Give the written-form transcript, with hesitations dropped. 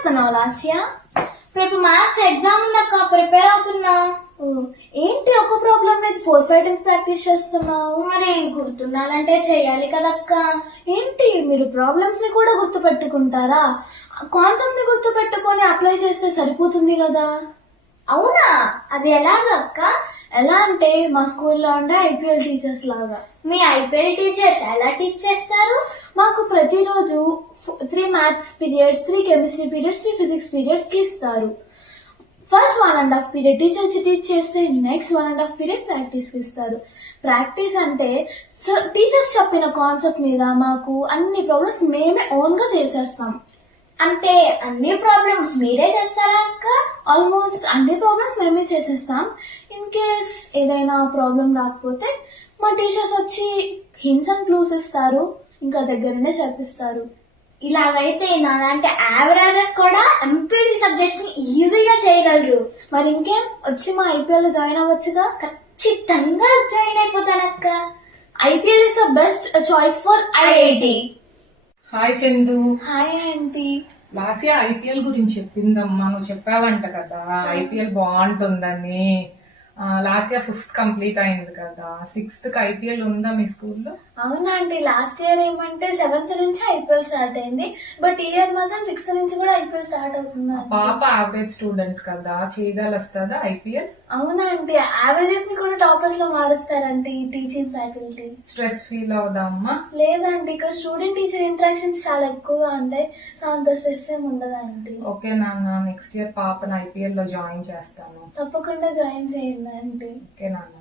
చేస్తున్నావు లాస్య? రేపు maths exam ఉందక్క, ప్రిపేర్ అవుతున్నా. ఓ, ఏంటి ఒక ప్రాబ్లం లేదు 4-5 టైమ్స్ ప్రాక్టీస్ చేస్తున్నావు? మరి గుర్తుండాలంటే చెయ్యాలి కదక్క. ఏంటి మీరు ప్రాబ్లమ్స్ ని కూడా గుర్తు పెట్టుకుంటారా? కాన్సెప్ట్ ని గుర్తు పెట్టుకొని అప్లై చేస్తే సరిపోతుంది కదా. అవునా, అది ఎలాగక్క? ఎలా అంటే మా స్కూల్లో ఉండే ఐపీఎల్ టీచర్స్ లాగా. మీ ఐపీఎల్ టీచర్స్ ఎలా టీచ్ చేస్తారు? మాకు ప్రతిరోజు 3 maths periods, 3 chemistry periods, 3 physics periods కి ఇస్తారు. ఫస్ట్ 1.5 పీరియడ్ టీచర్ టీచ్ చేస్తే నెక్స్ట్ 1.5 పీరియడ్ ప్రాక్టీస్ కి ఇస్తారు. ప్రాక్టీస్ అంటే టీచర్స్ చెప్పిన కాన్సెప్ట్ మీద మాకు అన్ని ప్రాబ్లమ్స్ మేమే ఓన్ గా చేసేస్తాం. అంటే అన్ని ప్రాబ్లమ్స్ మీరే చేస్తారా అక్క? ఆల్మోస్ట్ అన్ని ప్రాబ్లమ్స్ మేమే చేసేస్తాం. ఇన్ కేస్ ఏదైనా ప్రాబ్లం రాకపోతే మా టీచర్స్ వచ్చి హింట్స్ అండ్ క్లూస్ ఇస్తారు, ఇంకా దగ్గరనే చేపిస్తారు. ఇలాగైతే నాలాంటి యావరేజెస్ కూడా ఎంపీసీ సబ్జెక్ట్స్ ని ఈజీగా చేయగలరు. మరి ఇంకేం, వచ్చి మా ఐపీఎల్ లో జాయిన్ అవ్వచ్చుగా. ఖచ్చితంగా జాయిన్ అయిపోతానక్క. IPL is the best choice for IIT. Hi Chandu. Hi aunty. Lasya IPL గురించి చెప్పిందమ్మా, నువ్వు చెప్పావంట కదా ఐపీఎల్ బాగుంటుందని. లాస్ట్ ఇయర్ 5th కంప్లీట్ అయింది కదా, 6th కి ఐపీఎల్ ఉందా మీ స్కూల్లో? అవునా అండి, లాస్ట్ ఇయర్ ఏమంటే 7th నుంచి ఐపీఎల్ స్టార్ట్ అయింది, బట్ ఈ ఇయర్ మాత్రం 6th నుంచి కూడా ఐపీఎల్ స్టార్ట్ అవుతుంది. పాప యావరేజ్ స్టూడెంట్ కదా, చేయగలస్తుందా ఐపీఎల్? అవునా అండి, యావరేజెస్ ని కూడా టాపర్స్ లో మారుస్తారంటే ఈ టీచింగ్ ఫ్యాకల్టీ. స్ట్రెస్ ఫీల్ అవుదా అమ్మా? లేదండి, ఇక్కడ స్టూడెంట్ టీచర్ ఇంటరాక్షన్స్ చాలా ఎక్కువగా ఉంటాయి, సో అంత స్ట్రెస్ ఏమి ఉండదండి. ఓకే నాన్న, నెక్స్ట్ ఇయర్ పాపను ఐపీఎల్ లో జాయిన్ చేస్తాను. తప్పకుండా జాయిన్ చేయండి ఆంటీ. ఓకే నాన్న.